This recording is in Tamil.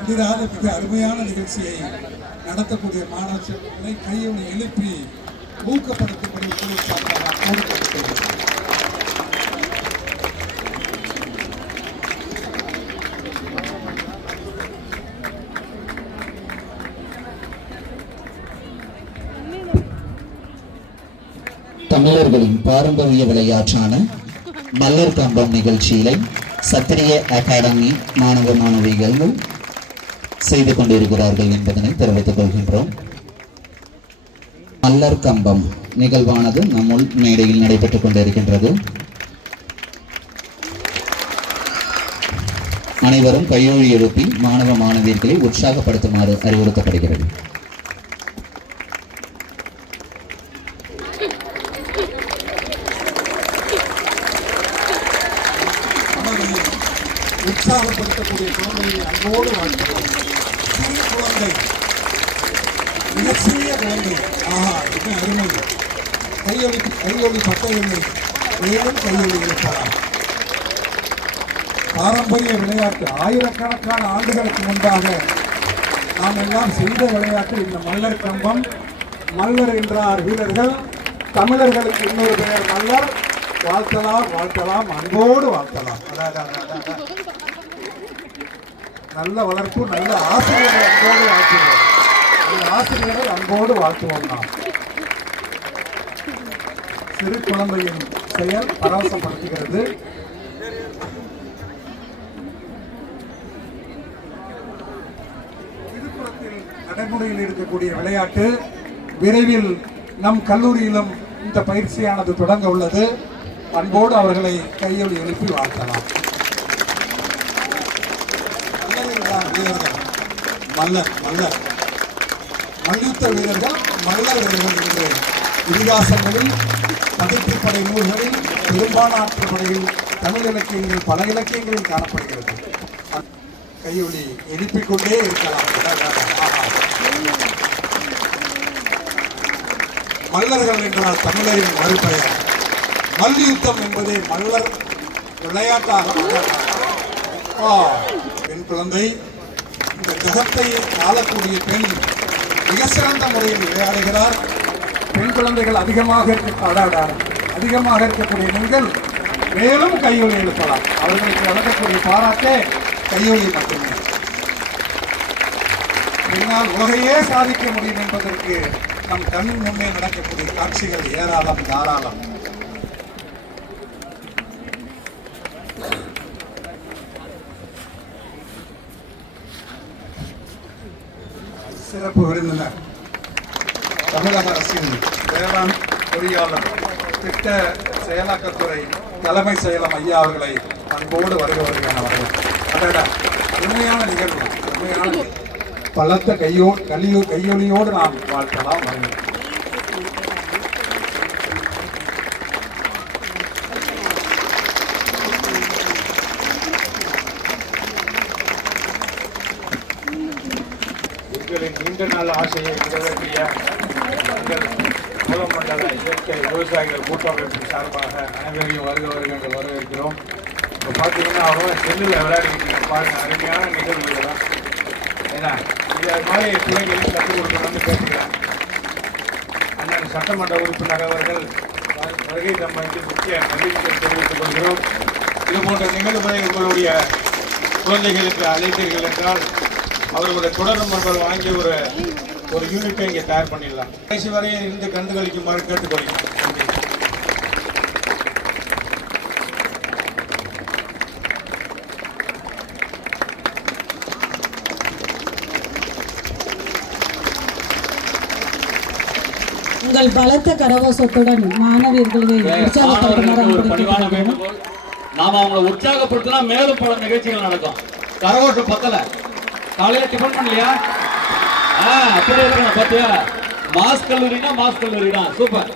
கண்டிராத மிக அருமையான நிகழ்ச்சியை நடத்தக்கூடிய மாணவர்களை செல்வங்களை எழுப்பி ஊக்கப்படுத்தக்கூடிய தமிழர்களின் பாரம்பரிய விளையாட்டான மல்லர் கம்பம் நிகழ்ச்சியிலை சத்திரிய அகாடமி மாணவ மாணவிகளும் செய்து கொண்டிருக்கிறார்கள் என்பதனை தெரிவித்துக் கொள்கின்றோம். மல்லர் கம்பம் நிகழ்வானது நம்முள் மேடையில் நடைபெற்றுக் கொண்டிருக்கின்றது. அனைவரும் கையொழி எழுப்பி மாணவ மாணவியர்களை உற்சாகப்படுத்துமாறு அறிவுறுத்தப்படுகிறது. உற்சாகப்படுத்தக்கூடிய குழந்தையை அன்போடு வாழ்த்துகிறோம். சிறிய குழந்தை மிக சிறிய குழந்தை ஆஹா என்ன அருமை கையொலி கையொலி பக்கவில்லை மேலும் கையொலி இருக்கலாம் பாரம்பரிய விளையாட்டு ஆயிரக்கணக்கான ஆண்டுகளுக்கு முன்பாக நாம் எல்லாம் செய்த விளையாட்டு இந்த மல்லர் கம்பம் மல்லர் என்றார் வீரர்கள் தமிழர்களுக்கு இன்னொரு பெயர் மல்லர் வாழ்த்தலாம் வாழ்த்தலாம் அன்போடு வாழ்த்தலாம் அதான், அதான், அதான். நல்ல வளர்ப்பு நல்ல ஆசிரியரை அன்போடு வாழ்த்துவோம். அந்த ஆசிரியரை அன்போடு வாழ்த்துவோம் நாம். சிறு குழந்தையின் செயல் பரவசப்படுத்துகிறது நடைமுறையில் இருக்கக்கூடிய விளையாட்டு விரைவில் நம் கல்லூரியிலும் இந்த பயிற்சியானது தொடங்க உள்ளது. அன்போடு அவர்களை கையொலி எழுப்பி வாழ்த்தலாம். வீரர்கள். மல்லர் மல்லர் மல்யுத்த வீரர்கள் மல்லர் வீரர்கள் என்று இதிகாசங்களில் பதிப்புப்படை நூல்களில் பெரும்பாலாற்று படையில் தமிழ் இலக்கியங்கள் பல இலக்கியங்களில் காணப்படுகிறது. கையொலி எழுப்பிக் கொண்டே இருக்கலாம். மல்லர்கள் என்றால் தமிழரின் மறுபெயர். மல்யுத்தம் என்பதே மல்லர் விளையாட்டாக பெண் குழந்தை இந்த ஜகத்தை ஆளக்கூடிய பெண் மிக சிறந்த முறையில் விளையாடுகிறார். பெண் குழந்தைகள் அதிகமாக இருக்க அதிகமாக இருக்கக்கூடிய நீங்கள் மேலும் கையொலி எழுப்பலாம். அவர்களுக்கு வழங்கக்கூடிய பாராட்டே கையொலி மட்டுமே. என்னால் உலகையே சாதிக்க முடியும் என்பதற்கு நம் கண் முன்னே நடக்கக்கூடிய காட்சிகள் ஏராளம் தாராளம். சிறப்பு விருந்தினர். தமிழக அரசின் வேளாண் பொறியாளர் திட்ட செயலாக்கத்துறை தலைமை செயலம் ஐயா அவர்களை அன்போடு வருக அவர்கள். அதோட உண்மையான நிகழ்வு உண்மையான பலத்த கையோ கலியோ கையொலியோடு நாம் வாழ்த்தலாம். வருகிறோம் மக்களின் நீண்ட நாள் ஆசையை நிறைவேற்றிய எங்கள் மூலமண்டல இயற்கை விவசாயிகள் கூட்டமைப்பு சார்பாக அனைவரையும் வருக வருக என்று வரவேற்கிறோம். இப்போ பார்த்தீங்கன்னா அவங்க செல்லில் விளையாடிக்கிட்டு பாருங்க அருமையான நிகழ்வுகள் தான் ஏன்னா இதை மாதிரி பிள்ளைகளுக்கு கற்றுக் கொடுக்கணும்னு கேட்டுக்கிறேன். அண்ணன் சட்டமன்ற உறுப்பினர் அவர்கள் வருகை தம்பி முக்கிய மகிழ்ச்சியை தெரிவித்துக் கொள்கிறோம். இது போன்ற நிகழ்வுகளை உங்களுடைய குழந்தைகளுக்கு அழைத்தீர்கள் என்றால் அவர்களுடைய தொடர் நம்பர்கள் வாங்கி ஒரு ஒரு யூனிட்டை இங்கே தயார் பண்ணிடலாம். கடைசி வரையும் இருந்து கண்டுகளிக்குமாறு கேட்டுக்கொள்கிறேன். நன்றி. உங்கள் பலத்த கரகோஷத்துடன் மாணவியர்களை உற்சாகப்படுத்துமாறு நாம அவங்களை உற்சாகப்படுத்தினா மேலும் பல நிகழ்ச்சிகள் நடக்கும். கரகோஷம் பத்தல. காலையில டிஃபன் பண்ணலையா ஆ அப்படியே இருக்கணும் பாத்தியா மாஸ் கல்லூரினா மாஸ் கல்லூரி தான் சூப்பர்.